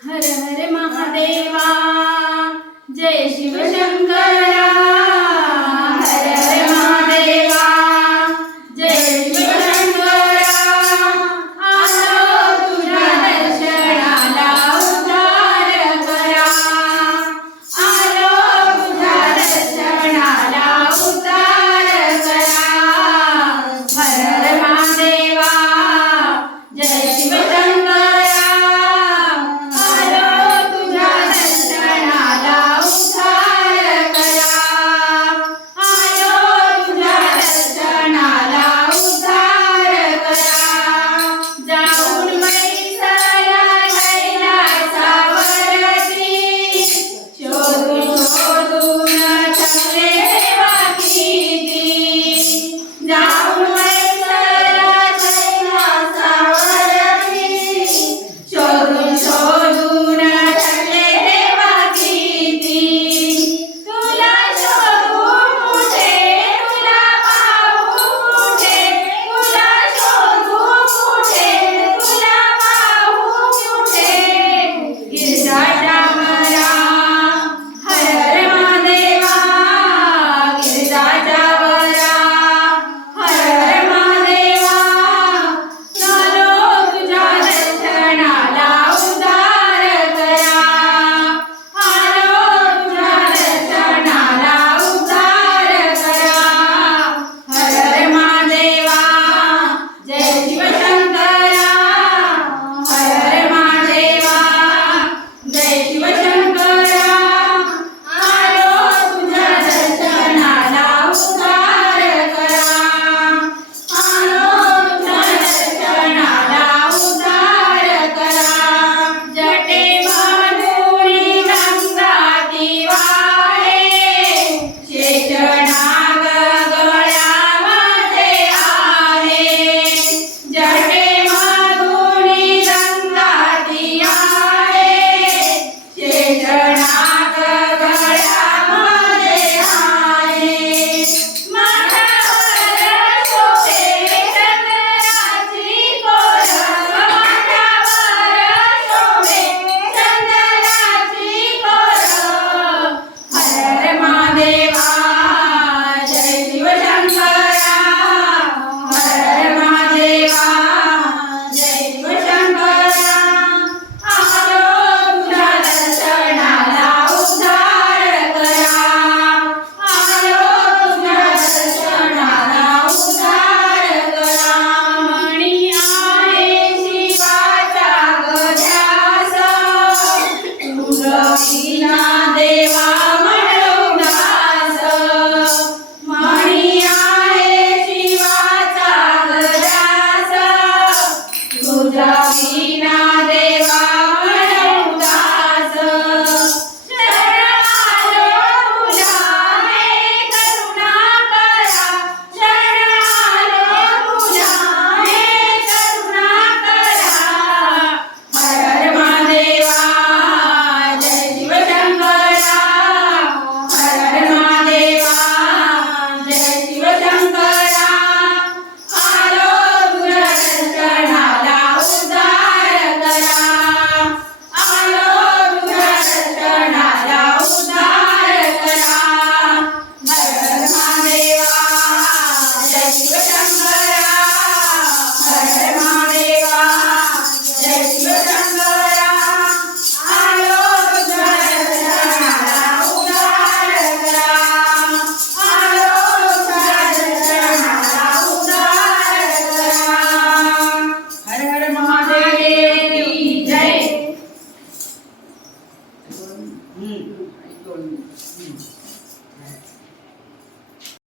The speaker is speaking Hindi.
हर हर महादेवा जय शिवशंकरा हर जय